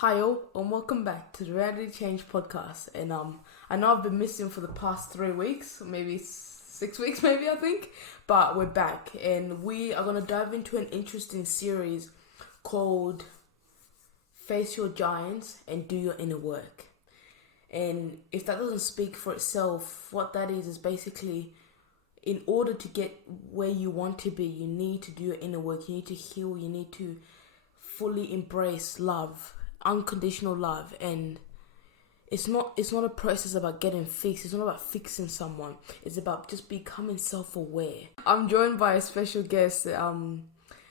Hi all, and welcome back to the Reality Change podcast. And I know I've been missing for the past 3 weeks, maybe 6 weeks, maybe I think, but we're back, and we are gonna dive into an interesting series called "Face Your Giants and Do Your Inner Work." And if that doesn't speak for itself, what that is basically, in order to get where you want to be, you need to do your inner work. You need to heal. You need to fully embrace love. Unconditional love. And it's not a process about getting fixed. It's not about fixing someone. It's about just becoming self-aware. I'm joined by a special guest,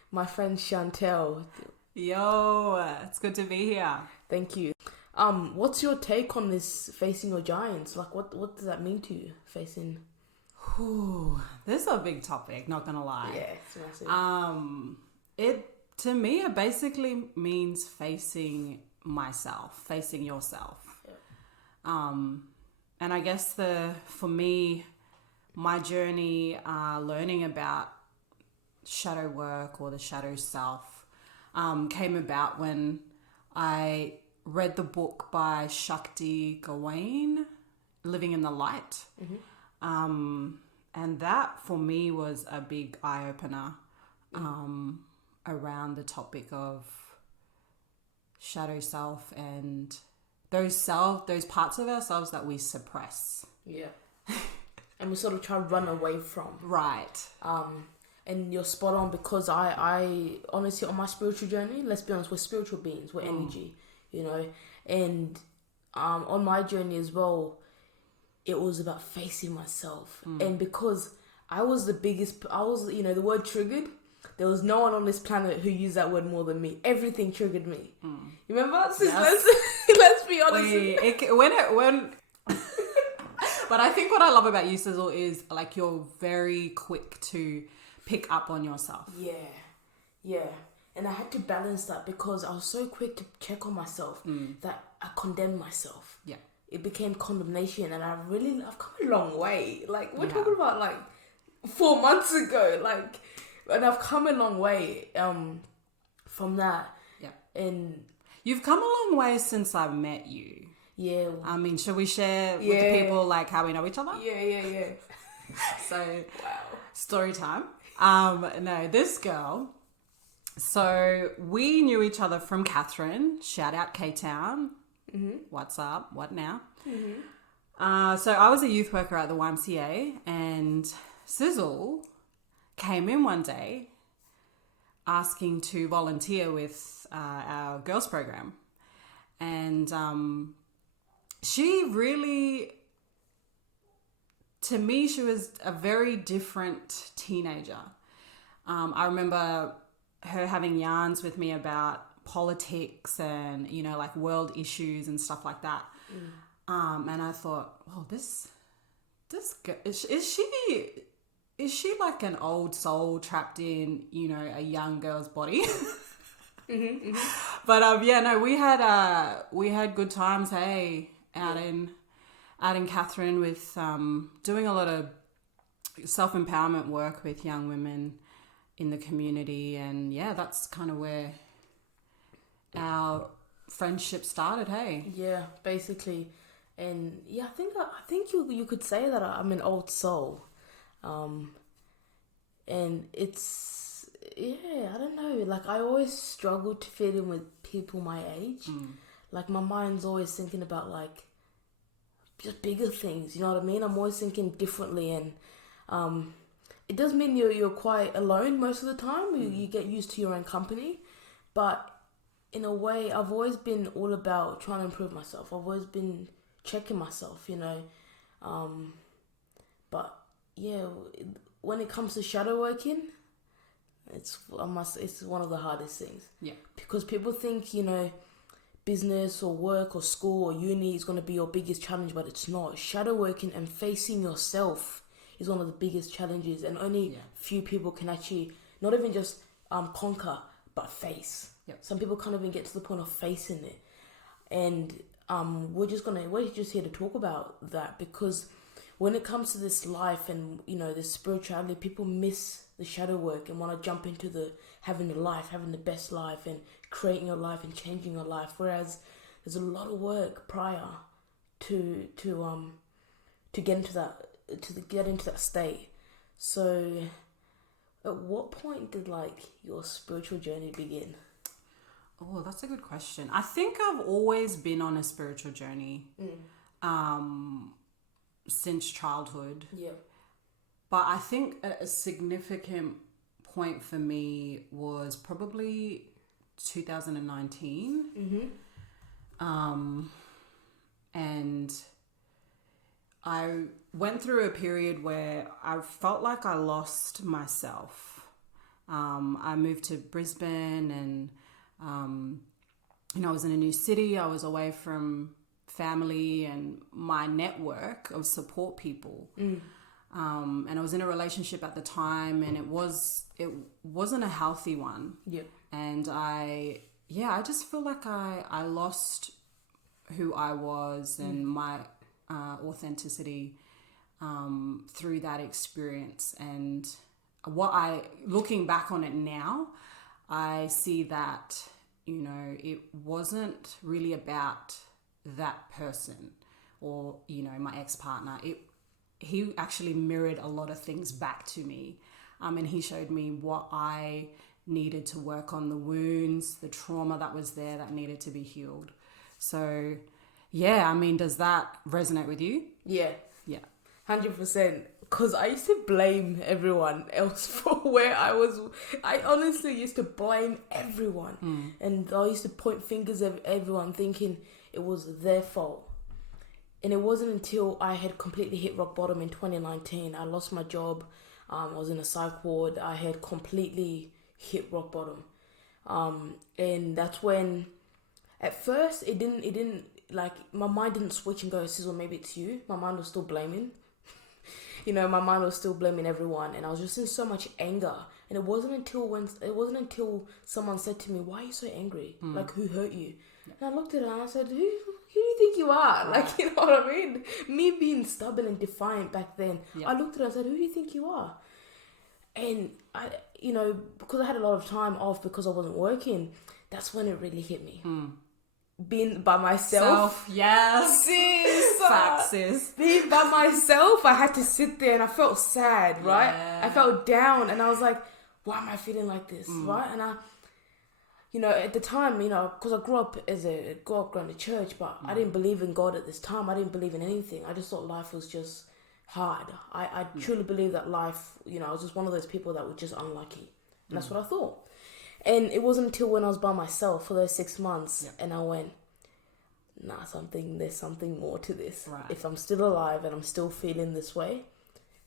my friend Chantal. Yo, it's good to be here. Thank you. What's your take on this facing your giants? Like, what does that mean to you, facing? This is a big topic, not gonna lie. Yeah, it's massive. To me, it basically means facing myself, facing yourself. Yeah. And I guess for me, my journey, learning about shadow work or the shadow self, came about when I read the book by Shakti Gawain, Living in the Light. Mm-hmm. And that for me was a big eye-opener around the topic of shadow self and those parts of ourselves that we suppress. Yeah. And we sort of try to run away from. Right. And you're spot on, because I honestly, on my spiritual journey, let's be honest, we're spiritual beings, we're energy, you know, and on my journey as well, it was about facing myself. And because I was the word triggered, there was no one on this planet who used that word more than me. Everything triggered me. You remember? Yes. Let's be honest. But I think what I love about you, Sizzle, is like you're very quick to pick up on yourself. Yeah. And I had to balance that, because I was so quick to check on myself that I condemned myself. Yeah. It became condemnation, and I've come a long way. Like, we're talking about like 4 months ago, and I've come a long way from that. Yeah. And you've come a long way since I met you. Yeah. I mean, should we share with the people like how we know each other? Yeah. So, wow. Story time. No, this girl. So we knew each other from Catherine. Shout out K-Town. Mm-hmm. What's up? What now? Mm-hmm. So I was a youth worker at the YMCA, and Sizzle came in one day asking to volunteer with our girls program. And she really, to me, she was a very different teenager. I remember her having yarns with me about politics and, you know, like world issues and stuff like that. And I thought, well, this girl, is she like an old soul trapped in, you know, a young girl's body? Mm-hmm. But we had good times, hey, out in Catherine with doing a lot of self-empowerment work with young women in the community. And yeah, that's kind of where our friendship started, hey. Yeah, basically. And yeah, I think you could say that I'm an old soul. And it's, yeah, I don't know, like I always struggle to fit in with people my age. Like my mind's always thinking about like just bigger things, you know what I mean? I'm always thinking differently, and it does mean you're quite alone most of the time. You get used to your own company, but in a way, I've always been all about trying to improve myself. I've always been checking myself, you know. But yeah, when it comes to shadow working, it's one of the hardest things. Yeah. Because people think, you know, business or work or school or uni is going to be your biggest challenge, but it's not. Shadow working and facing yourself is one of the biggest challenges, and only few people can actually not even just conquer, but face. Yep. Some people can't even get to the point of facing it. And we're just here to talk about that, because when it comes to this life and, you know, this spirituality, people miss the shadow work and want to jump into having the best life and creating your life and changing your life. Whereas there's a lot of work prior to get into that state. So, at what point did your spiritual journey begin? Oh, that's a good question. I think I've always been on a spiritual journey since childhood. Yeah. But I think a significant point for me was probably 2019. And I went through a period where I felt like I lost myself. I moved to Brisbane and, I was in a new city. I was away from family and my network of support people. And I was in a relationship at the time, and it wasn't a healthy one. Yeah. And I just feel like I lost who I was and my authenticity through that experience. And looking back on it now, I see that, it wasn't really about that person or, my ex-partner. He actually mirrored a lot of things back to me. And he showed me what I needed to work on, the wounds, the trauma that was there that needed to be healed. So, yeah, does that resonate with you? Yeah. Yeah. 100%. Because I used to blame everyone else for where I was. I honestly used to blame everyone. And I used to point fingers at everyone thinking it was their fault. And it wasn't until I had completely hit rock bottom in 2019. I lost my job. I was in a psych ward. I had completely hit rock bottom. And that's when, at first, it didn't my mind didn't switch and go, Sizzle, maybe it's you. My mind was still blaming. My mind was still blaming everyone, and I was just in so much anger. And it wasn't until someone said to me, "Why are you so angry? Who hurt you?" Yeah. And I looked at her and I said, "Who do you think you are?" Right. You know what I mean? Me being stubborn and defiant back then, yeah. I looked at her and said, "Who do you think you are?" And I, because I had a lot of time off because I wasn't working, that's when it really hit me. Being by myself. Yes. Sis. Facts, sis. Being by myself, I had to sit there and I felt sad, right? Yeah. I felt down and I was like, why am I feeling like this, right? And I, at the time, because I grew up going to church, but I didn't believe in God at this time. I didn't believe in anything. I just thought life was just hard. I truly believe that life, I was just one of those people that were just unlucky. And that's what I thought. And it wasn't until when I was by myself for those 6 months and I went, there's something more to this. Right. If I'm still alive and I'm still feeling this way,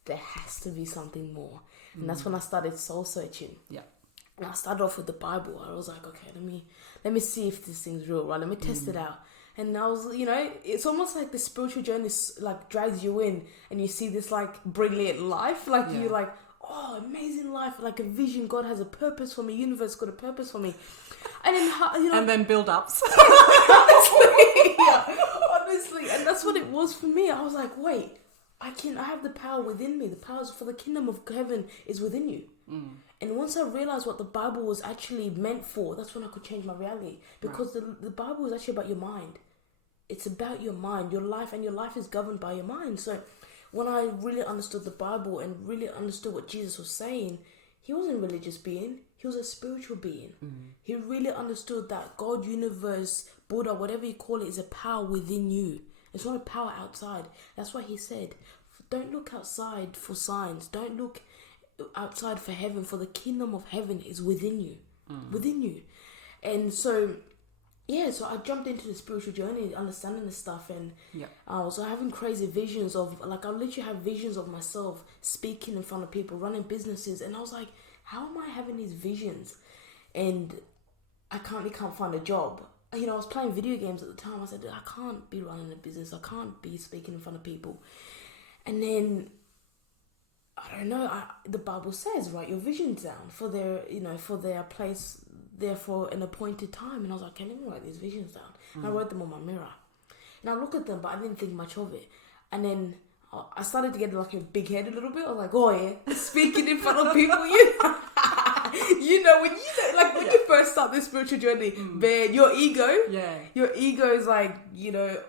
there has to be something more. And that's when I started soul searching. Yeah. And I started off with the Bible. I was like, okay, let me see if this thing's real, right? Let me test it out. And I was, it's almost like the spiritual journey drags you in and you see this brilliant life. You're like, oh, amazing life, like a vision. God has a purpose for me. Universe got a purpose for me. And then, and then build ups. honestly, and that's what it was for me. I was like, wait, I have the power within me. The powers for the kingdom of heaven is within you. And once I realized what the Bible was actually meant for, that's when I could change my reality. Because the Bible is actually about your mind. It's about your mind, your life, and your life is governed by your mind. So when I really understood the Bible and really understood what Jesus was saying, he wasn't a religious being. He was a spiritual being. He really understood that God, universe, Buddha, whatever you call it, is a power within you. It's not a power outside. That's why he said, don't look outside for signs. Don't look outside for heaven, for the kingdom of heaven is within you. Within you. And so I jumped into the spiritual journey, understanding this stuff, and I was having crazy visions of, I literally have visions of myself speaking in front of people, running businesses, and I was like, how am I having these visions? And I can't find a job. I was playing video games at the time. I said, I can't be running a business. I can't be speaking in front of people. And then, I don't know, the Bible says, write your visions down for their place there for an appointed time. And I was like, okay, let me write these visions down. And I wrote them on my mirror. And I look at them, but I didn't think much of it. And then I started to get a big head a little bit. I was like, oh yeah, speaking in front of people, When you first start this spiritual journey, man, your ego is like,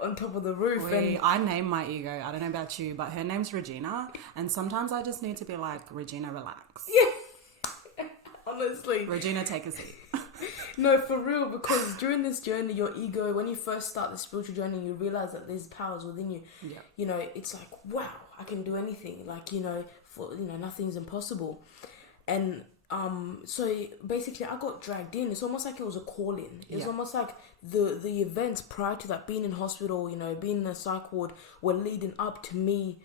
on top of the roof. I name my ego. I don't know about you, but her name's Regina, and sometimes I just need to be like, Regina, relax. Yeah. Honestly. Regina, take a seat. No, for real, because during this journey, your ego, when you first start the spiritual journey, you realize that there's powers within you. Yeah. It's like, wow, I can do anything. Like, nothing's impossible. And so basically I got dragged in. It's almost like it was a calling. It's almost like the events prior to that, being in hospital, being in a psych ward, were leading up to me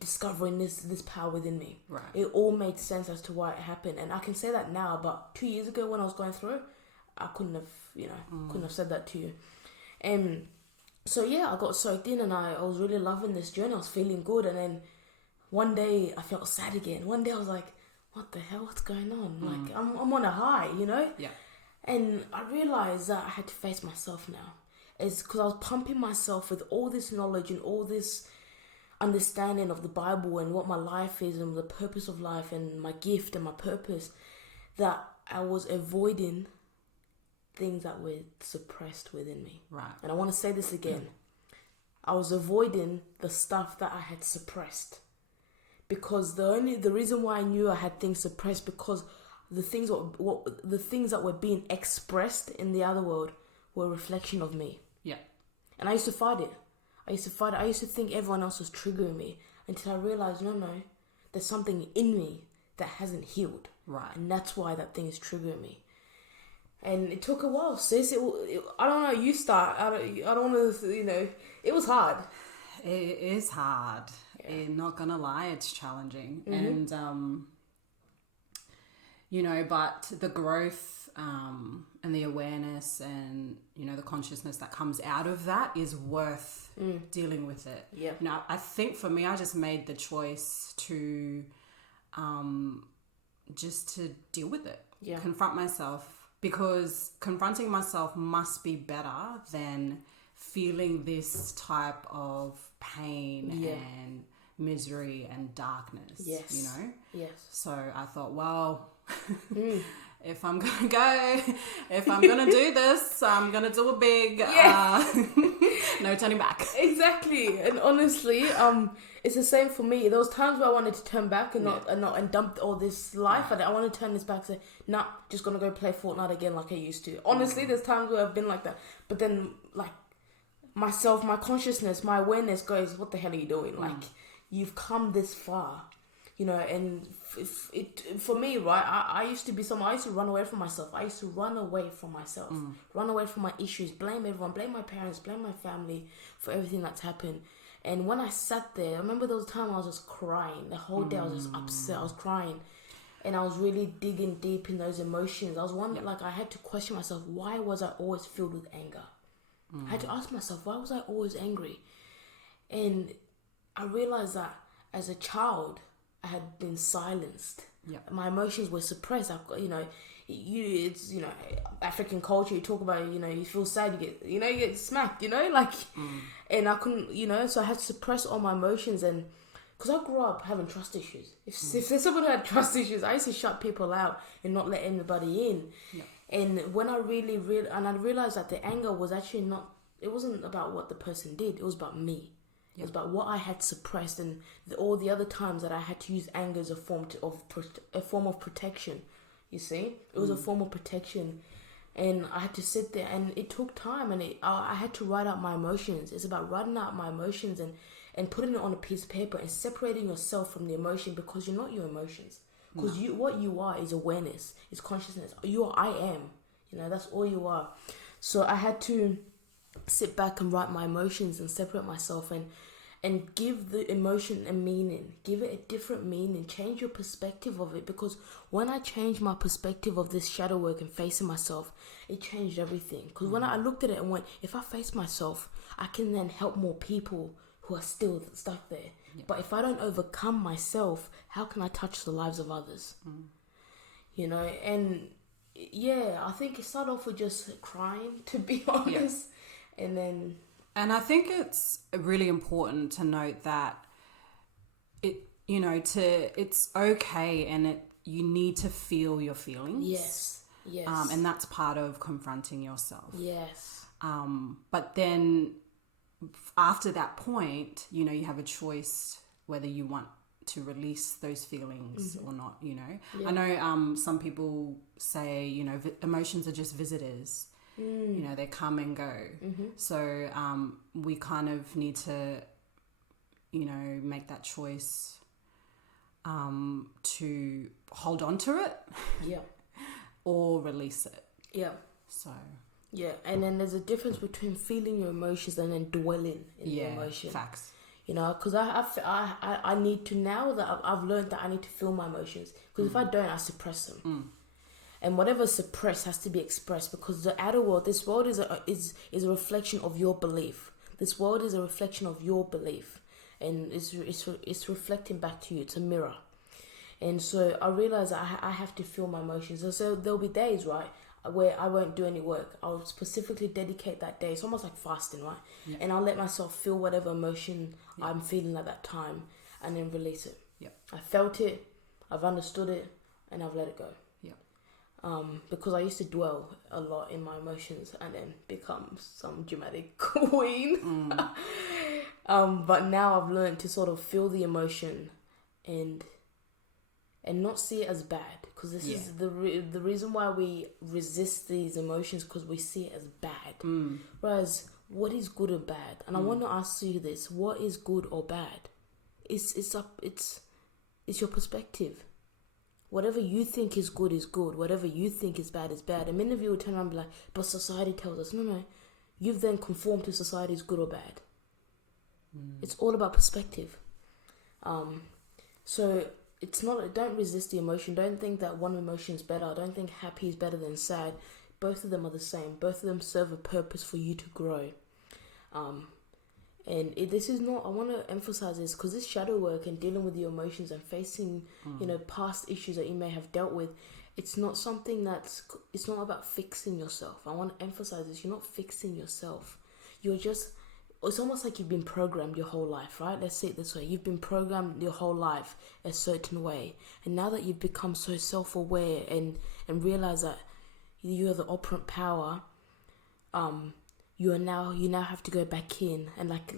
discovering this power within me. Right. It all made sense as to why it happened, and I can say that now. But 2 years ago, when I was going through it, I couldn't have said that to you. And so I got soaked in, and I was really loving this journey. I was feeling good, and then one day I felt sad again. One day I was like, what the hell? What's going on? Like I'm on a high, Yeah. And I realized that I had to face myself now. It's because I was pumping myself with all this knowledge and all this understanding of the Bible and what my life is and the purpose of life and my gift and my purpose, that I was avoiding things that were suppressed within me. Right. And I want to say this again. I was avoiding the stuff that I had suppressed, because the reason why I knew I had things suppressed, because the things that were being expressed in the other world were a reflection of me. Yeah. And I used to fight it. I used to think everyone else was triggering me, until I realized, no, there's something in me that hasn't healed. Right. And that's why that thing is triggering me. And it took a while, sis. I don't know, you start. I don't want to, it was hard. It is hard. Yeah. I'm not going to lie, it's challenging. Mm-hmm. And, but the growth and the awareness and, the consciousness that comes out of that is worth dealing with it. Yeah. Now, I think for me, I just made the choice to just to deal with it. Yeah. Confront myself, because confronting myself must be better than feeling this type of pain and misery and darkness. Yes. Yes. So I thought, well, if I'm gonna do this, I'm gonna do it big. No turning back. Exactly. And honestly, it's the same for me. There was times where I wanted to turn back and dump all this life. And I want to turn this back and say, nah, just gonna go play Fortnite again like I used to. Honestly, there's times where I've been like that. But then, like, myself, my consciousness, my awareness goes, what the hell are you doing? Like, you've come this far, and for me, right, I used to be someone, I used to run away from myself. Run away from my issues, blame everyone, blame my parents, blame my family for everything that's happened. And when I sat there, I remember there was a time I was just crying. The whole day I was just upset, I was crying. And I was really digging deep in those emotions. I was wondering, I had to question myself, why was I always filled with anger? I had to ask myself, why was I always angry? And I realized that as a child, I had been silenced. Yeah. My emotions were suppressed. It's African culture. You talk about you feel sad, you get smacked. And I couldn't so I had to suppress all my emotions, and because I grew up having trust issues. If there's someone who had trust issues, I used to shut people out and not let anybody in. Yeah. And when I really I realized that the anger was actually not. It wasn't about what the person did. It was about me. It was about what I had suppressed, and all the other times that I had to use anger as a form of protection. You see, it was a form of protection, and I had to sit there, and it took time, and I had to write out my emotions. It's about writing out my emotions and putting it on a piece of paper and separating yourself from the emotion, because you're not your emotions. Because what you are is awareness, is consciousness. I am. That's all you are. So I had to sit back and write my emotions and separate myself and give the emotion a meaning, give it a different meaning, change your perspective of it. Because when I changed my perspective of this shadow work and facing myself, it changed everything. Because when I looked at it and went, if I face myself, I can then help more people who are still stuck there. Yeah. But if I don't overcome myself, how can I touch the lives of others? And I think it started off with just crying, to be honest. And I think it's really important to note that it's okay, and you need to feel your feelings. Yes. And that's part of confronting yourself. Yes. But then after that point, you know, you have a choice whether you want to release those feelings or not, you know. Yeah. I know some people say, you know, emotions are just visitors. You know, they come and go. So we kind of need to, you know, make that choice to hold on to it or release it. Yeah. So... Yeah, and then there's a difference between feeling your emotions and then dwelling in the emotion. Facts. You know, because I need to, now that I've learned that I need to feel my emotions. Because if I don't, I suppress them. And whatever suppressed has to be expressed, because the outer world, this world is a reflection of your belief. This world is a reflection of your belief, and it's reflecting back to you. It's a mirror. And so I realize that I have to feel my emotions. And so there'll be days, right, where I won't do any work. I'll specifically dedicate that day. It's almost like fasting, right? Yeah. And I'll let myself feel whatever emotion I'm feeling at that time, and then release it. Yeah. I felt it, I've understood it, and I've let it go. Yeah. Because I used to dwell a lot in my emotions and then become some dramatic queen. But now I've learned to sort of feel the emotion and not see it as bad, because this is the reason why we resist these emotions, because we see it as bad. Whereas what is good or bad? And I want to ask you this: what is good or bad? It's your perspective. Whatever you think is good is good. Whatever you think is bad is bad. And many of you will turn around and be like, but society tells us. No. You've then conformed to society's good or bad. It's all about perspective. So it's not, don't resist the emotion. Don't think that one emotion is better. Don't think happy is better than sad. Both of them are the same. Both of them serve a purpose for you to grow. This is not, I want to emphasize this, because this shadow work and dealing with your emotions and facing, you know, past issues that you may have dealt with, it's not something it's not about fixing yourself. I want to emphasize this. You're not fixing yourself. You're just, it's almost like you've been programmed your whole life, right? Let's say it this way. You've been programmed your whole life a certain way. And now that you've become so self-aware and realize that you are the operant power, you now have to go back in and like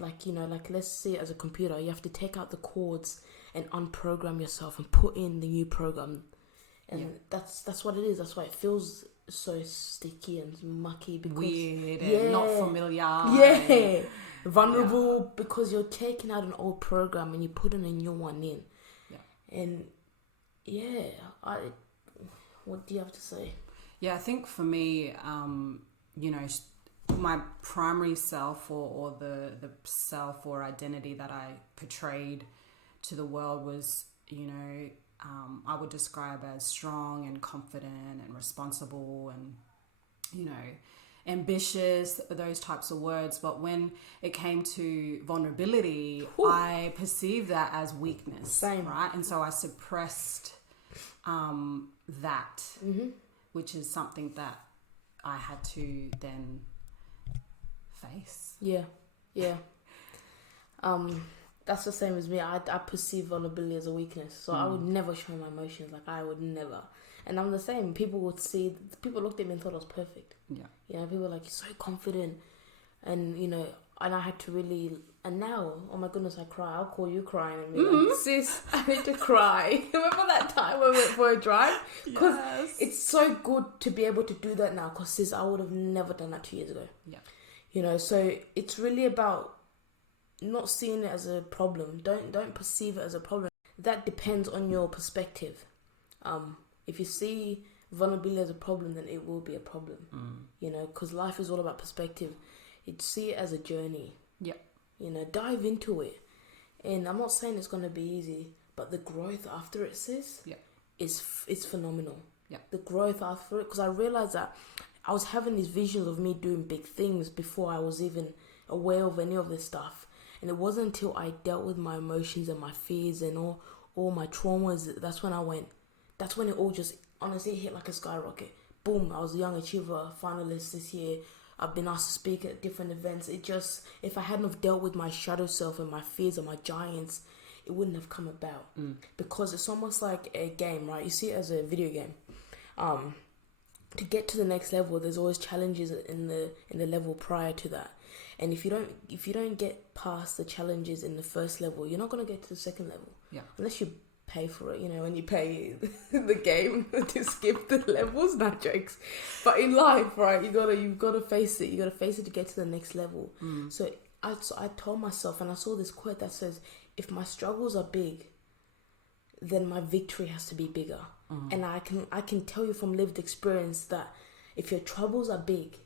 let's say it as a computer, you have to take out the cords and unprogram yourself and put in the new program. And that's what it is. That's why it feels so sticky and mucky, because weird and not familiar. Vulnerable, because you're taking out an old program and you're putting a new one in. And what do you have to say? I think for me, you know, my primary self or the self or identity that I portrayed to the world was, you know, I would describe as strong and confident and responsible and, you know, ambitious, those types of words. But when it came to vulnerability, I perceived that as weakness. Same. Right? And so I suppressed that, which is something that I had to then face. That's the same as me. I perceive vulnerability as a weakness, so I would never show my emotions. Like, I would never. And I'm the same. People looked at me and thought I was perfect. You know, people were like, you're so confident, and you know, and I had to really. And now, oh my goodness, I cry. I'll call you crying and be like, sis, I need to cry. Remember that time when we went for a drive? Because it's so good to be able to do that now. Because sis, I would have never done that 2 years ago. You know, so it's really about not seeing it as a problem. Don't perceive it as a problem. That depends on your perspective. If you see vulnerability as a problem, then it will be a problem. You know, because life is all about perspective. See it as a journey. You know, dive into it. And I'm not saying it's going to be easy, but the growth after it, sis, is phenomenal. The growth after it, because I realized that I was having these visions of me doing big things before I was even aware of any of this stuff. And it wasn't until I dealt with my emotions and my fears and all my traumas, that's when it all just honestly hit like a skyrocket. Boom, I was a Young Achiever finalist this year. I've been asked to speak at different events. If I hadn't have dealt with my shadow self and my fears and my giants, it wouldn't have come about. Because it's almost like a game, right? You see it as a video game. To get to the next level, there's always challenges in the level prior to that. And if you don't get past the challenges in the first level, you're not gonna get to the second level. Yeah. Unless you pay for it, when you pay the game to skip the levels, not jokes. But in life, right, you've gotta face it. You gotta face it to get to the next level. So I told myself, and I saw this quote that says, if my struggles are big, then my victory has to be bigger. And I can tell you from lived experience that if your troubles are big,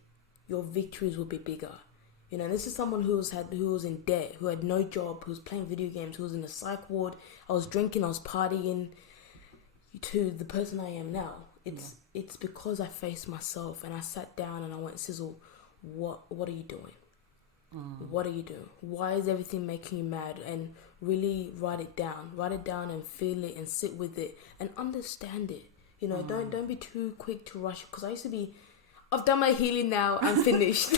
your victories will be bigger. This is someone who was in debt, who had no job, who was playing video games, who was in a psych ward. I was drinking, I was partying, to the person I am now. It's because I faced myself and I sat down and I went, Sizzle, what are you doing? What are you doing? Why is everything making you mad? And really write it down and feel it and sit with it and understand it. Don't be too quick to rush, because I used to be, I've done my healing now, I'm finished.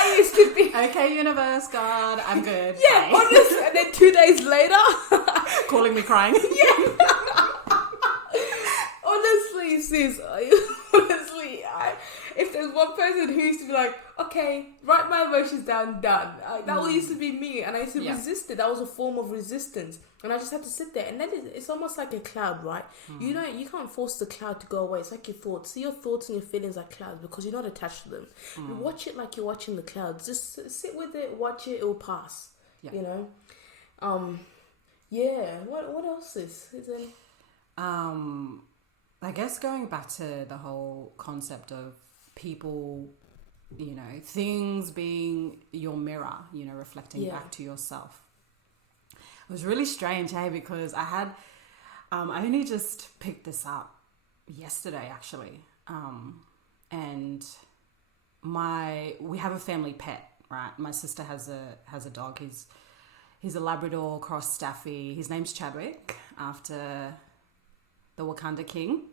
I used to be, okay, universe, God, I'm good. yeah, honestly. And then 2 days later, calling me crying. Yeah. Honestly, sis, if there's one person who used to be like, okay, write my emotions down, done. That used to be me, and I used to resist it. That was a form of resistance, and I just had to sit there. And then it's almost like a cloud, right? You can't force the cloud to go away. It's like your thoughts. See, your thoughts and your feelings are clouds because you're not attached to them. You watch it like you're watching the clouds. Just sit with it, watch it. It will pass. Yeah. Yeah. What else is there? I guess going back to the whole concept of people, things being your mirror, reflecting back to yourself. It was really strange, because I only just picked this up yesterday, actually. And we have a family pet, right? My sister has a dog. He's a Labrador cross Staffy. His name's Chadwick, after the Wakanda King.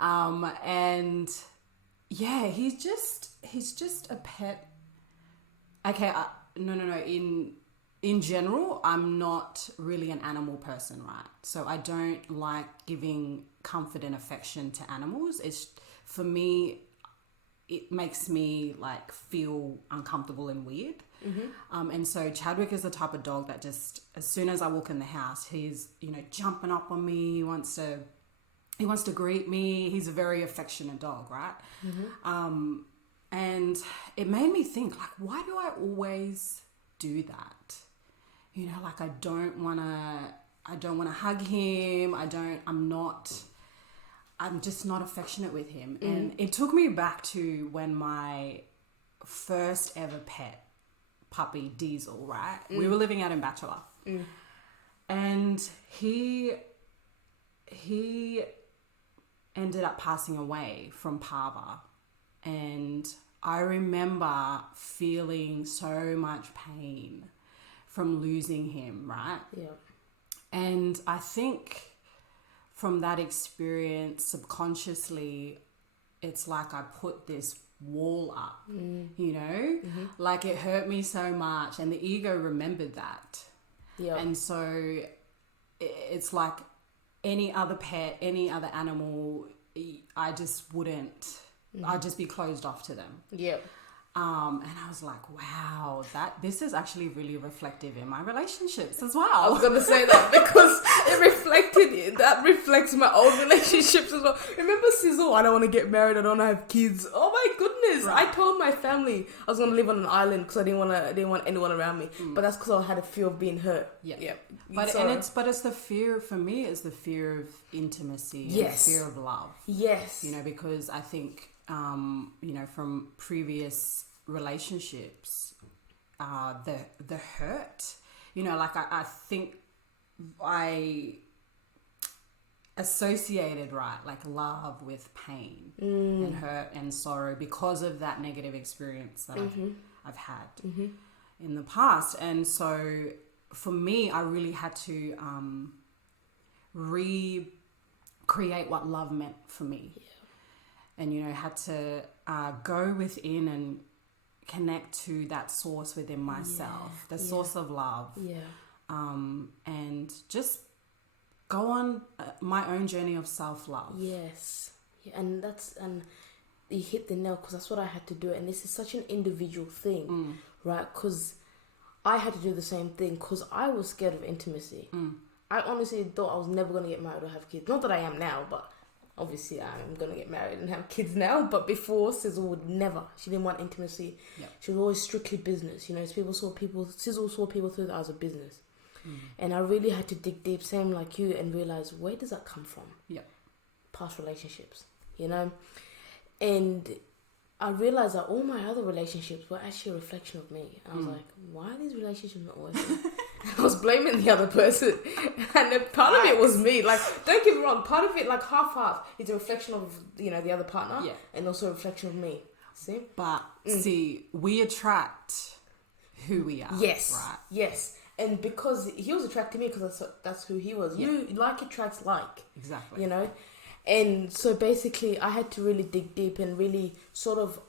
And yeah, he's just a pet. Okay, no. In general, I'm not really an animal person, right? So I don't like giving comfort and affection to animals. For me, it makes me like feel uncomfortable and weird. And so Chadwick is the type of dog that just, as soon as I walk in the house, he's jumping up on me. He wants to greet me. He's a very affectionate dog, right? And it made me think, like, why do I always do that? Like, I don't want to hug him. I'm just not affectionate with him. And it took me back to when my first ever pet puppy, Diesel, right? We were living out in Bachelor. And he ended up passing away from parva, and I remember feeling so much pain from losing him, right? Yeah. And I think from that experience, subconsciously, it's like I put this wall up, like it hurt me so much, and the ego remembered that. Yeah. And so it's like any other pet, any other animal, I just wouldn't, I'd just be closed off to them. Yeah. And I was like, wow, this is actually really reflective in my relationships as well. I was going to say that because that reflects my old relationships as well. Remember Sizzle, I don't want to get married, I don't want to have kids. Oh my goodness. Right. I told my family I was going to live on an island because I didn't want anyone around me. But that's because I had a fear of being hurt. Yeah. But it's the fear, for me, it's the fear of intimacy. Yes. And the fear of love. Yes. Because I think, from previous relationships, the hurt, I think I associated, right, like love with pain and hurt and sorrow because of that negative experience that I've had in the past. And so for me, I really had to recreate what love meant for me. Yeah. And, had to go within and connect to that source within myself, the source of love. Yeah. and just go on my own journey of self-love. Yes. Yeah, and you hit the nail, because that's what I had to do. And this is such an individual thing, right? Because I had to do the same thing, because I was scared of intimacy. I honestly thought I was never going to get married or have kids. Not that I am now, but obviously I'm going to get married and have kids now. But before, Sizzle would never. She didn't want intimacy. Yep. She was always strictly business. You know, Sizzle saw people through that as a business. And I really had to dig deep, same like you, and realize, where does that come from? Yep. Past relationships, you know? And I realized that all my other relationships were actually a reflection of me. And I was like, why are these relationships not working? I was blaming the other person. And then part of it was me. Like, don't get me wrong, part of it, like half, is a reflection of, you know, the other partner. Yeah. And also a reflection of me. See? But, see, we attract who we are. Yes. Right? Yes. And because he was attracted to me, because that's who he was. You like attracts like. Exactly. You know? And so basically I had to really dig deep and really sort of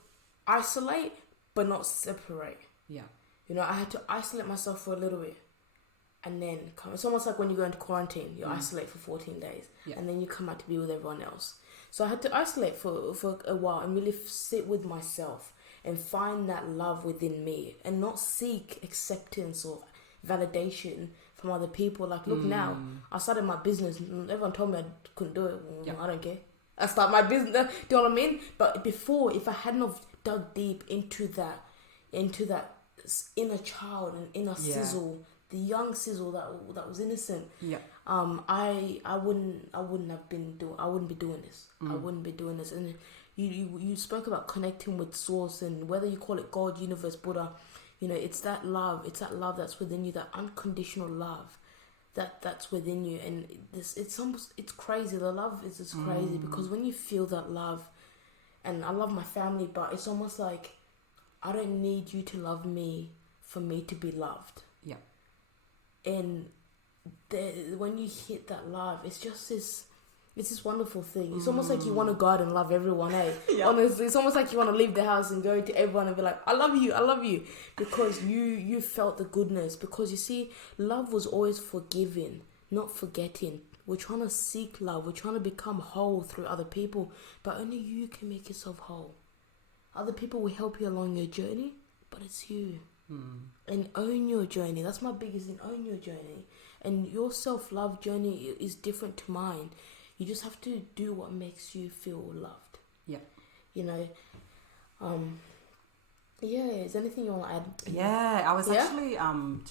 isolate but not separate. Yeah. You know, I had to isolate myself for a little bit and then come. It's almost like when you go into quarantine, you isolate for 14 days and then you come out to be with everyone else. So I had to isolate for a while and really sit with myself and find that love within me and not seek acceptance or validation from other people. Like, look, now I started my business. Everyone told me I couldn't do it. I don't care. I start my business. Do you know what I mean? But before, if I hadn't have dug deep into that inner child and inner Sizzle, the young Sizzle that was innocent, I wouldn't be doing this. I wouldn't be doing this. And you spoke about connecting with Source, and whether you call it God, universe, Buddha. You know, it's that love that's within you, that unconditional love that's within you. And it's crazy. The love is just crazy because when you feel that love, and I love my family, but it's almost like I don't need you to love me for me to be loved. Yeah. And when you hit that love, it's just this wonderful thing. It's almost like you want to go out and love everyone, eh? Honestly, it's almost like you want to leave the house and go to everyone and be like, I love you. Because you felt the goodness. Because you see, love was always forgiving, not forgetting. We're trying to seek love. We're trying to become whole through other people. But only you can make yourself whole. Other people will help you along your journey, but it's you. And own your journey. That's my biggest thing. Own your journey. And your self-love journey is different to mine. You just have to do what makes you feel loved. Yeah. You know, is there anything you want to add? Yeah, I was actually I'm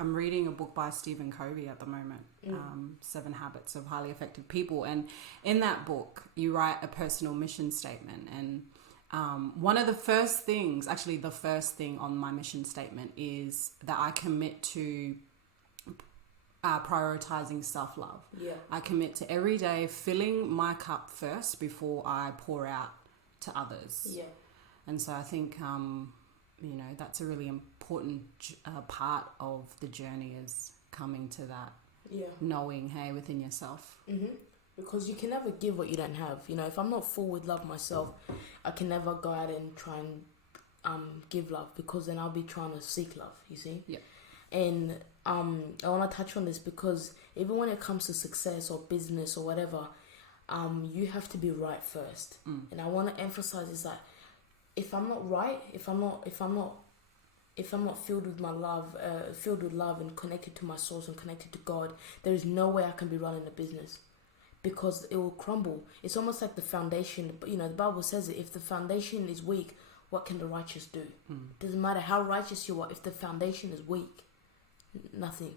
reading a book by Stephen Covey at the moment, 7 Habits of Highly Effective People. And in that book, you write a personal mission statement. And one of the first things, actually the first thing on my mission statement is that I commit to prioritizing self-love. Yeah. I commit to every day filling my cup first before I pour out to others. Yeah. And so I think, that's a really important part of the journey, is coming to that knowing, hey, within yourself. Mm-hmm. Because you can never give what you don't have. You know, if I'm not full with love myself, I can never go out and try and give love, because then I'll be trying to seek love, you see? Yeah. And I want to touch on this because even when it comes to success or business or whatever, you have to be right first. And I want to emphasize is that if I'm not right, if I'm not filled with my love, filled with love and connected to my source and connected to God, there is no way I can be running a business, because it will crumble. It's almost like the foundation. You know, the Bible says it. If the foundation is weak, what can the righteous do? Doesn't matter how righteous you are. If the foundation is weak, nothing.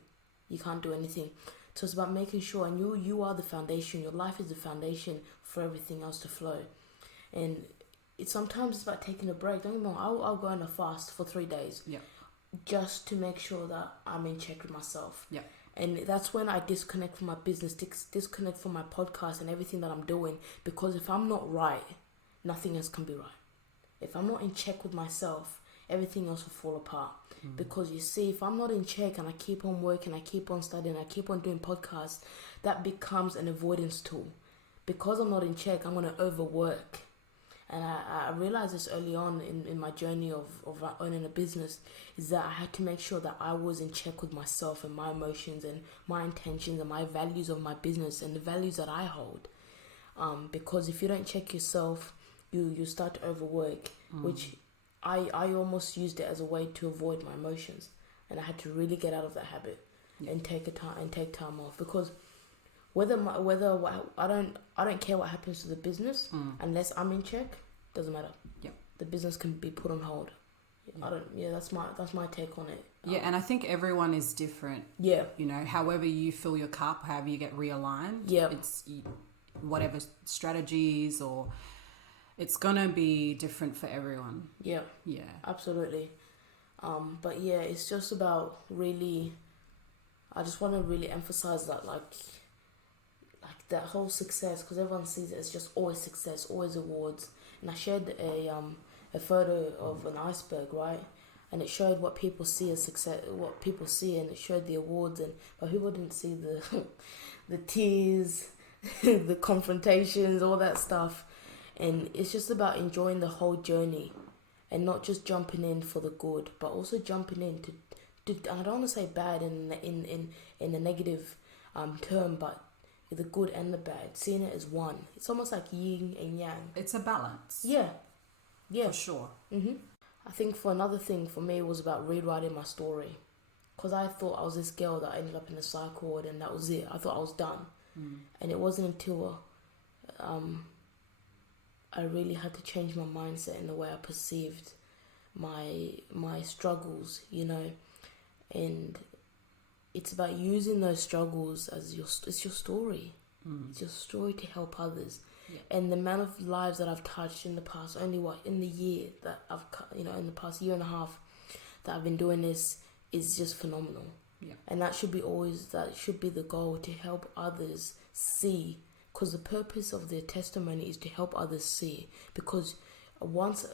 You can't do anything. So it's about making sure, and you are the foundation. Your life is the foundation for everything else to flow. And sometimes it's about taking a break. Don't get me wrong, I'll go on a fast for 3 days. Yeah. Just to make sure that I'm in check with myself. Yeah. And that's when I disconnect from my business, disconnect from my podcast and everything that I'm doing. Because if I'm not right, nothing else can be right. If I'm not in check with myself, everything else will fall apart. Because you see, if I'm not in check and I keep on working, I keep on studying, I keep on doing podcasts, that becomes an avoidance tool. Because I'm not in check, I'm going to overwork. And I realized this early on in my journey of owning a business, is that I had to make sure that I was in check with myself and my emotions and my intentions and my values of my business and the values that I hold. Because if you don't check yourself, you start to overwork, which I almost used it as a way to avoid my emotions. And I had to really get out of that habit and take time off, because I don't care what happens to the business unless I'm in check. Doesn't matter. Yeah, the business can be put on hold. That's my take on it. And I think everyone is different. Yeah, however you fill your cup, however you get realigned. Yeah, it's whatever strategies, or it's gonna be different for everyone. Yeah, absolutely. But yeah, it's just about really. I just want to really emphasize that, like that whole success, because everyone sees it as just always success, always awards. And I shared a photo of an iceberg, right? And it showed what people see as success, what people see, and it showed the awards, but people didn't see the tears, the confrontations, all that stuff. And it's just about enjoying the whole journey, and not just jumping in for the good, but also jumping in to I don't want to say bad in a negative term, but the good and the bad, seeing it as one. It's almost like yin and yang. It's a balance. Yeah, for sure. I think for another thing for me, it was about rewriting my story, because I thought I was this girl that ended up in a cycle and that was it. I thought I was done, and it wasn't until I really had to change my mindset in the way I perceived my struggles, and it's about using those struggles as it's your story. It's your story to help others. And the amount of lives that I've touched in the past, in the year that I've, in the past year and a half that I've been doing this, is just phenomenal. And that should be the goal, to help others see, because the purpose of their testimony is to help others see. Because once,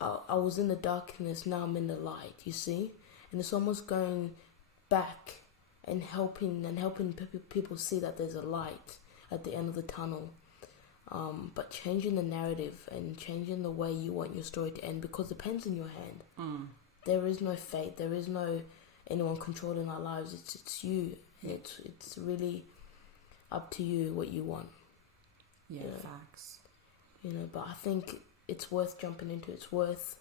I was in the darkness, now I'm in the light, you see? And it's almost going back and helping people see that there's a light at the end of the tunnel. But changing the narrative and changing the way you want your story to end, because the pen's in your hand. There is no fate. There is no anyone controlling our lives. It's you. It's really up to you what you want. Facts. But I think it's worth jumping into. It's worth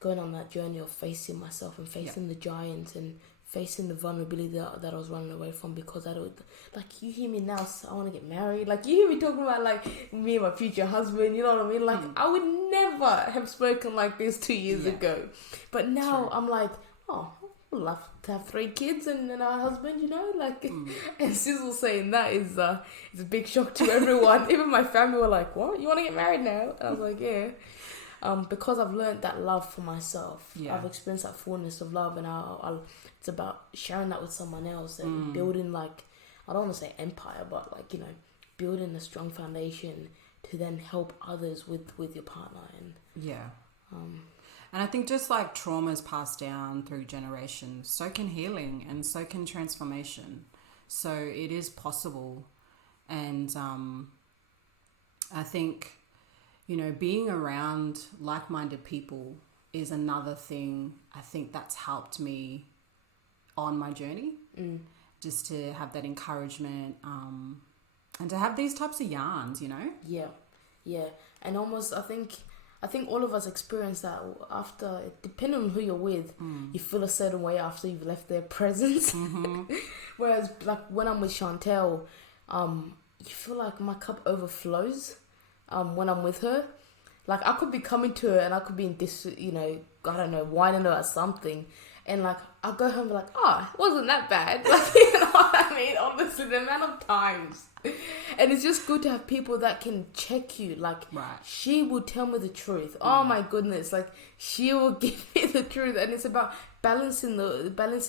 going on that journey of facing myself and facing the giants and facing the vulnerability that I was running away from, because I don't, like, you hear me now, so I want to get married. Like, you hear me talking about, like, me and my future husband, you know what I mean? Like, I would never have spoken like this 2 years ago. But now I'm like, oh, I would love to have 3 kids and our husband, like, and Sizzle saying that is a big shock to everyone. Even my family were like, what? You want to get married now? And I was like, yeah. Because I've learned that love for myself. I've experienced that fullness of love, and it's about sharing that with someone else and building, like, I don't want to say empire, but, like, building a strong foundation to then help others with your partner. And and I think just like trauma's passed down through generations, so can healing and so can transformation. So it is possible. And I think, being around like-minded people is another thing I think that's helped me on my journey. Just to have that encouragement, and to have these types of yarns, Yeah. And almost, I think all of us experience that after, depending on who you're with, you feel a certain way after you've left their presence. Whereas, like, when I'm with Chantal, you feel like my cup overflows when I'm with her. Like, I could be coming to her and I could be in this, I don't know, whining about something. And, like, I'll go home and be like, it wasn't that bad. Like, you know what I mean? Honestly, the amount of times. And it's just good to have people that can check you. Like, she will tell me the truth. Oh, my goodness. Like, she will give me the truth. And it's about balancing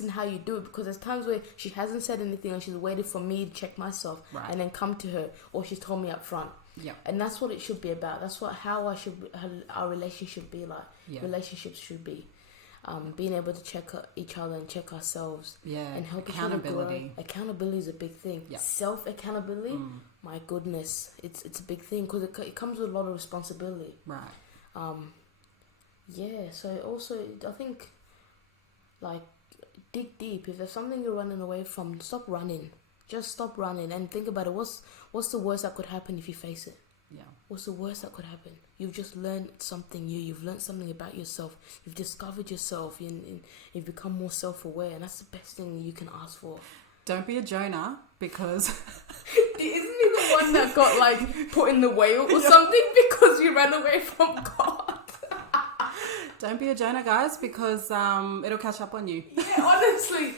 how you do it. Because there's times where she hasn't said anything and she's waited for me to check myself. And then come to her. Or she's told me up front. And that's what it should be about. That's how our relationship be like. Relationships should be. being able to check each other and check ourselves. Yeah, and help each other grow. accountability. Accountability is a big thing. Yep. Self-accountability, my goodness, it's a big thing because it comes with a lot of responsibility. Right. Yeah, so also I think, like, dig deep. If there's something you're running away from, stop running. Just stop running and think about it. What's the worst that could happen if you face it? Yeah. What's the worst that could happen? You've just learned something new. You've learned something about yourself. You've discovered yourself. You've become more self-aware, and that's the best thing you can ask for. Don't be a Jonah, because Isn't he the one that got, like, put in the whale or something because you ran away from God? don't be a Jonah, guys, because it'll catch up on you. Yeah, honestly,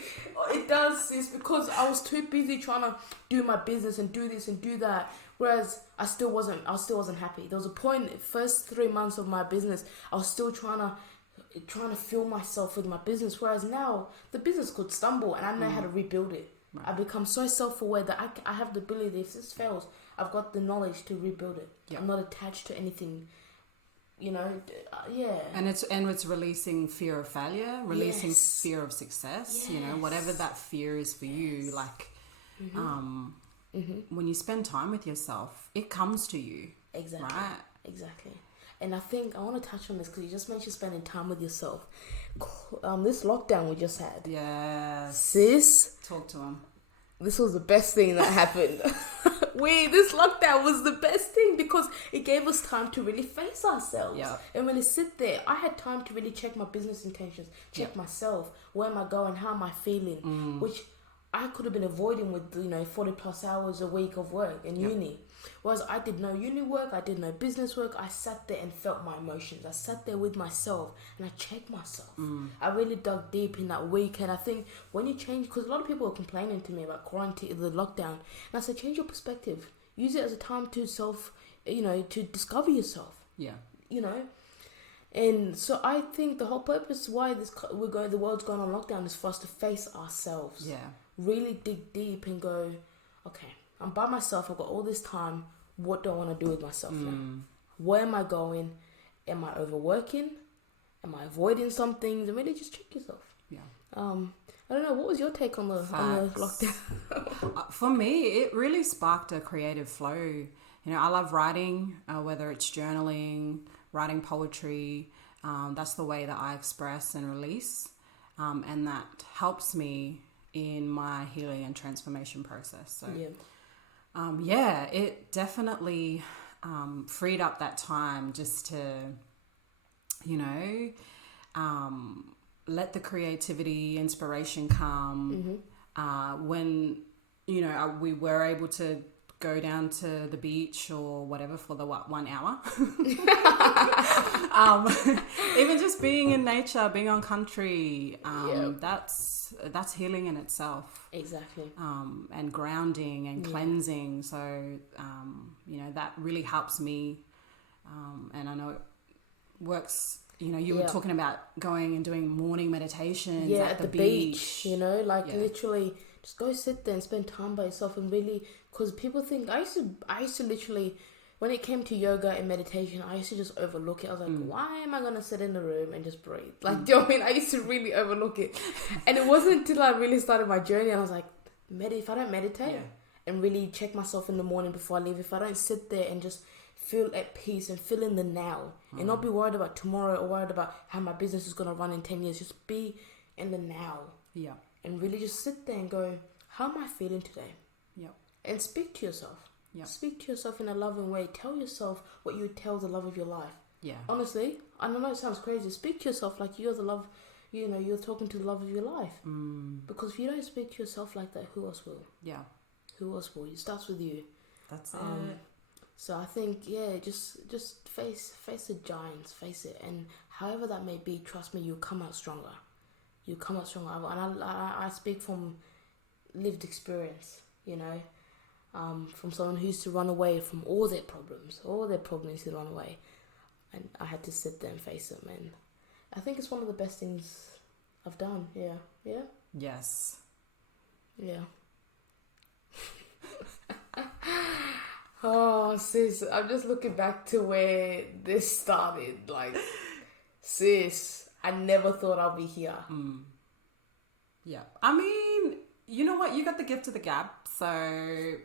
it does. It's because I was too busy trying to do my business and do this and do that. Whereas I still wasn't happy. There was a point, first 3 months of my business, I was still trying to fill myself with my business. Whereas now the business could stumble and I know how to rebuild it. Right. I become so self-aware that I have the ability, if this fails, I've got the knowledge to rebuild it. Yep. I'm not attached to anything. Yeah. And it's releasing fear of failure, releasing fear of success. Yes. Whatever that fear is for you, like, when you spend time with yourself, it comes to you. Exactly. Right. Exactly. And I think I want to touch on this because you just mentioned spending time with yourself. This lockdown we just had. Yes. Sis. Talk to him. This was the best thing that happened. This lockdown was the best thing because it gave us time to really face ourselves. Yeah. And really sit there. I had time to really check my business intentions, check myself. Where am I going? How am I feeling? Which I could have been avoiding with, 40 plus hours a week of work in uni. Whereas I did no uni work, I did no business work. I sat there and felt my emotions. I sat there with myself and I checked myself. I really dug deep in that week. And I think when you change, because a lot of people were complaining to me about quarantine, the lockdown. And I said, change your perspective. Use it as a time to to discover yourself. Yeah. And so I think the whole purpose why the world's going on lockdown is for us to face ourselves. Yeah. Really dig deep and go, okay, I'm by myself. I've got all this time. What do I want to do with myself now? Where am I going? Am I overworking? Am I avoiding some things? And really just check yourself. Yeah. I don't know. What was your take on the lockdown? For me, it really sparked a creative flow. I love writing, whether it's journaling, writing poetry. That's the way that I express and release. And that helps me in my healing and transformation process. So, it definitely freed up that time just to, let the creativity, inspiration come. When, we were able to go down to the beach or whatever for the 1 hour. Even just being in nature, being on country, that's healing in itself. Exactly. And grounding and cleansing. So, that really helps me. And I know it works. You were talking about going and doing morning meditations at the beach. Literally just go sit there and spend time by yourself and really, because people think, I used to literally, when it came to yoga and meditation, I used to just overlook it. I was like, why am I going to sit in the room and just breathe? Like, do you know what I mean? I used to really overlook it. And it wasn't until I really started my journey and I was like, if I don't meditate and really check myself in the morning before I leave, if I don't sit there and just feel at peace and feel in the now and not be worried about tomorrow or worried about how my business is going to run in 10 years, just be in the now. Yeah. And really just sit there and go, how am I feeling today? Yeah. And speak to yourself. Yeah. Speak to yourself in a loving way. Tell yourself what you would tell the love of your life. Yeah. Honestly, I know it sounds crazy. Speak to yourself like you're the love, you're talking to the love of your life. Because if you don't speak to yourself like that, who else will? Yeah. Who else will? It starts with you. That's it. So I think, just face the giants, face it. And however that may be, trust me, you'll come out stronger. You come out stronger. And I speak from lived experience, from someone who used to run away from all their problems to run away. And I had to sit there and face them. And I think it's one of the best things I've done. Yeah. Yeah? Yes. Yeah. Oh, sis, I'm just looking back to where this started. Like, sis, I never thought I'd be here. Yeah. I mean, you know what? You got the gift of the gab. So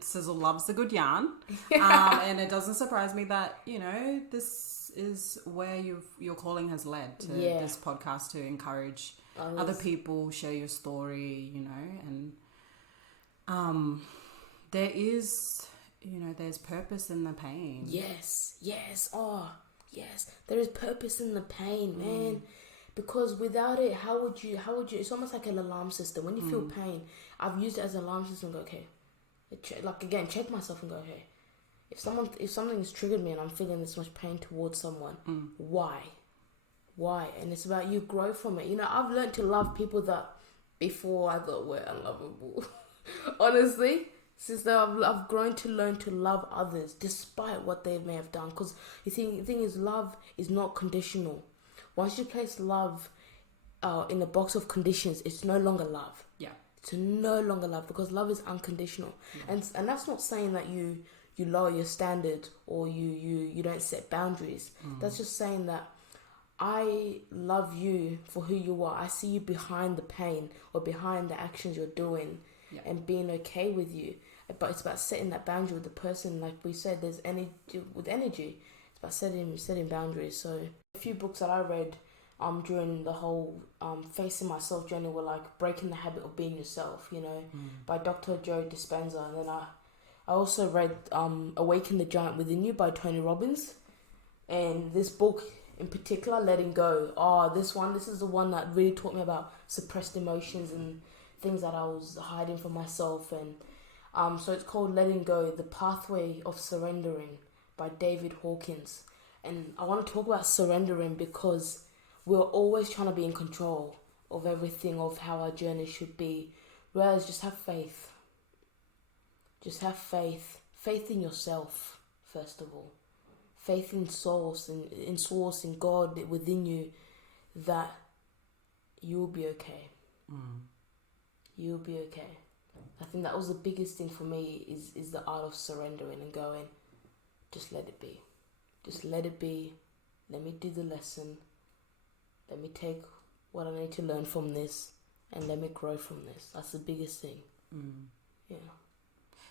Sizzle loves the good yarn. And it doesn't surprise me that, you know, this is where your calling has led to this podcast, to encourage other people, share your story, you know, and there is, you know, there's purpose in the pain. Yes. Oh, yes. There is purpose in the pain, man. Because without it, how would you, it's almost like an alarm system. When you feel pain, I've used it as an alarm system. Go, okay. Check myself and go, okay. If something's triggered me and I'm feeling this much pain towards someone, why? And it's about you grow from it. You know, I've learned to love people that before I thought were unlovable. Honestly, since I've grown to learn to love others despite what they may have done. Because the thing is, love is not conditional. Once you place love in a box of conditions, it's no longer love. Yeah. It's no longer love, because love is unconditional. Yeah. And that's not saying that you lower your standards or you don't set boundaries. That's just saying that I love you for who you are. I see you behind the pain or behind the actions you're doing, and being okay with you. But it's about setting that boundary with the person. Like we said, there's energy. It's about setting boundaries. So a few books that I read during the whole facing myself journey were like Breaking the Habit of Being Yourself, you know, by Dr. Joe Dispenza. And then I also read Awaken the Giant Within You by Tony Robbins. And this book in particular, Letting Go. This is the one that really taught me about suppressed emotions and things that I was hiding from myself. And so it's called Letting Go, The Pathway of Surrendering by David Hawkins. And I want to talk about surrendering because we're always trying to be in control of everything, of how our journey should be. Whereas just have faith. Just have faith. Faith in yourself, first of all. Faith in source, in God within you, that you'll be okay. You'll be okay. I think that was the biggest thing for me is the art of surrendering and going, just let it be. Just let it be. Let me do the lesson. Let me take what I need to learn from this and let me grow from this. That's the biggest thing.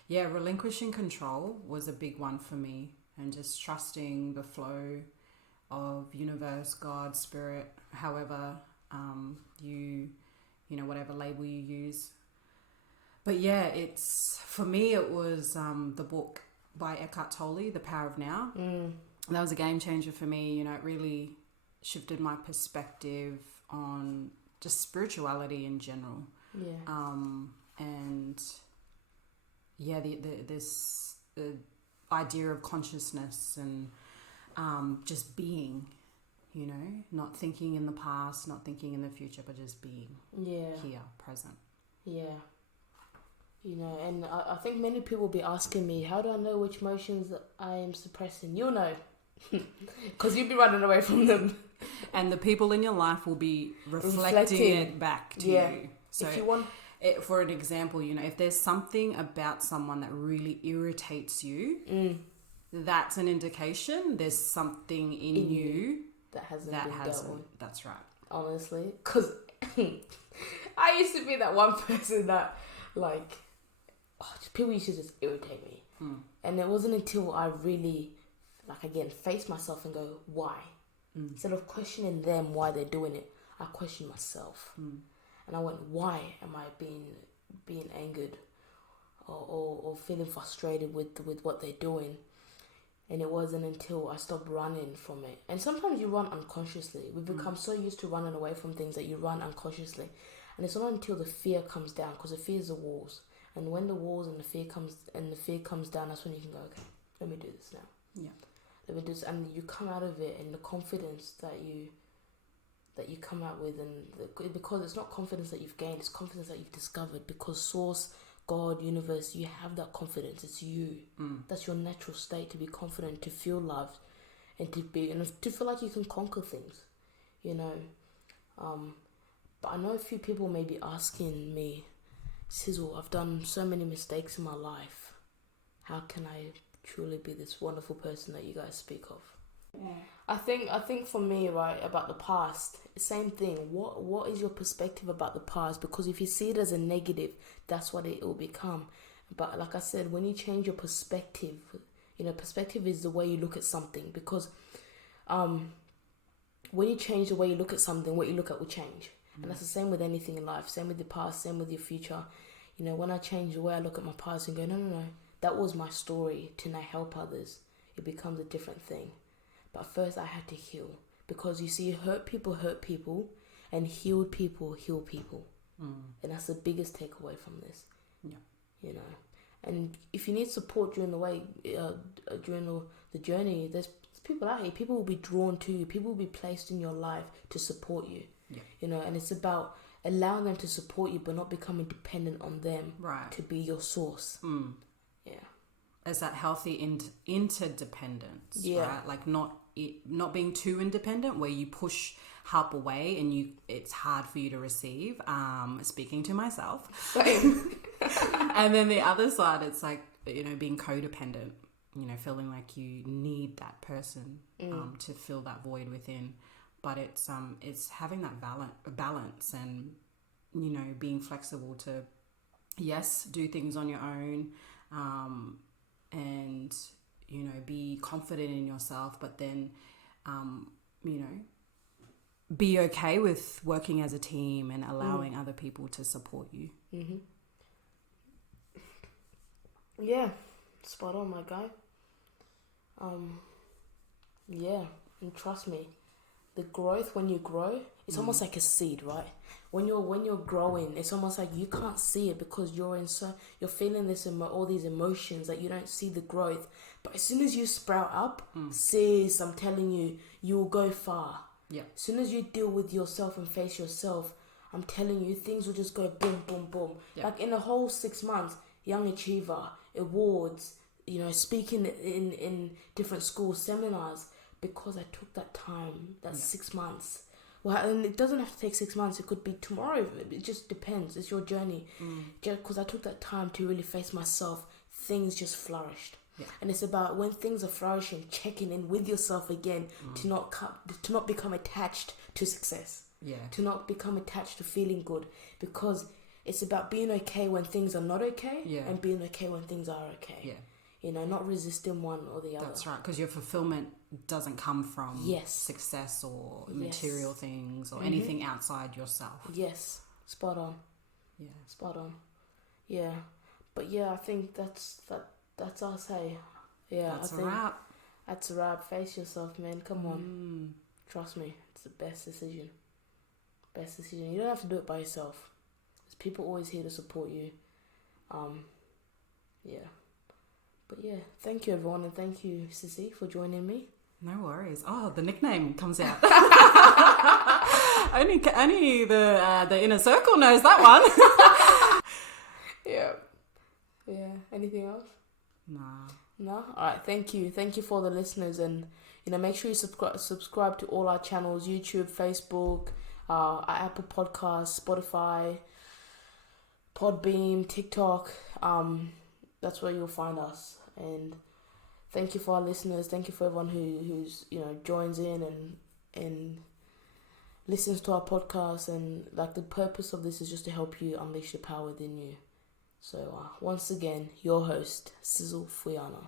Yeah, relinquishing control was a big one for me, and just trusting the flow of universe, God, spirit, however you know, whatever label you use. But yeah, for me it was the book by Eckhart Tolle, The Power of Now. That was a game changer for me. You know, it really shifted my perspective on just spirituality in general. And yeah, the idea of consciousness and just being, you know, not thinking in the past, not thinking in the future, but just being here, present. Yeah. You know, and I think many people will be asking me, how do I know which emotions I am suppressing? You'll know. Because you'll be running away from them. And the people in your life will be reflecting it back to you. So if you want... for an example, you know, if there's something about someone that really irritates you, that's an indication there's something in you that hasn't been dealt with. That's right. Honestly. Because I used to be that one person that, like, people used to just irritate me. And it wasn't until I really, like, again, face myself and go, why? Instead of questioning them why they're doing it, I question myself. And I went, why am I being angered or feeling frustrated with what they're doing? And it wasn't until I stopped running from it. And sometimes you run unconsciously. We've become so used to running away from things that you run unconsciously. And it's not until the fear comes down, because the fear is the walls. And when the walls and the fear comes down, that's when you can go, okay, let me do this now. Yeah. Let me do this. And you come out of it, and the confidence that you come out with, because it's not confidence that you've gained, it's confidence that you've discovered, because source, God, universe, you have that confidence. It's you. That's your natural state, to be confident, to feel loved, and to feel like you can conquer things, you know. But I know a few people may be asking me, Sizzle, I've done so many mistakes in my life. How can I truly be this wonderful person that you guys speak of? I think for me, right, about the past, same thing. What is your perspective about the past? Because if you see it as a negative, that's what it will become. But like I said, when you change your perspective, perspective is the way you look at something. Because when you change the way you look at something, what you look at will change. And that's the same with anything in life. Same with the past, same with your future. When I change the way I look at my past and go, no, that was my story to now help others, it becomes a different thing. But first I had to heal. Because you see, hurt people, and healed people, heal people. And that's the biggest takeaway from this. Yeah. And if you need support during the way, during the journey, there's people out here. People will be drawn to you. People will be placed in your life to support you. Yeah. And it's about allowing them to support you, but not becoming dependent on them to be your source. Yeah. As that healthy interdependence, right? Like not being too independent, where you push help away and it's hard for you to receive. Speaking to myself. Same. And then the other side, it's like, being codependent, feeling like you need that person to fill that void within. But it's having that balance and, being flexible to, yes, do things on your own, and, be confident in yourself, but then, be okay with working as a team and allowing other people to support you. Mm-hmm. Yeah, spot on, my guy. Yeah, and trust me, the growth, when you grow, it's almost like a seed, right? When you're growing, it's almost like you can't see it because you're feeling all these emotions that you don't see the growth. But as soon as you sprout up, sis, I'm telling you, you will go far. Yeah. As soon as you deal with yourself and face yourself, I'm telling you, things will just go boom, boom, boom. Yeah. Like in a whole 6 months, Young Achiever, awards, speaking in different schools, seminars, because I took that time, 6 months. Well, and it doesn't have to take 6 months. It could be tomorrow. It just depends. It's your journey. Just because I took that time to really face myself, things just flourished. Yeah. And it's about when things are flourishing, checking in with yourself again to not become attached to success. Yeah. To not become attached to feeling good, because it's about being okay when things are not okay, and being okay when things are okay. Yeah. Not resisting one or the other. That's right, because your fulfillment doesn't come from success or material things or anything outside yourself. Yes, spot on. Yeah, spot on. Yeah, but I think that's us. Hey, that's a wrap. That's a wrap. Face yourself, man. Come on, trust me. It's the best decision. Best decision. You don't have to do it by yourself. There's people always here to support you. Yeah. But thank you everyone, and thank you, Sissy, for joining me. No worries. Oh, the nickname comes out. only the inner circle knows that one. Yeah. Anything else? Nah. No. All right. Thank you for the listeners, and make sure you subscribe to all our channels: YouTube, Facebook, our Apple Podcasts, Spotify, Podbeam, TikTok. That's where you'll find us. And thank you for our listeners. Thank you for everyone who's joins in and listens to our podcast. And the purpose of this is just to help you unleash the power within you. So once again, your host, Sizzle Fuyana.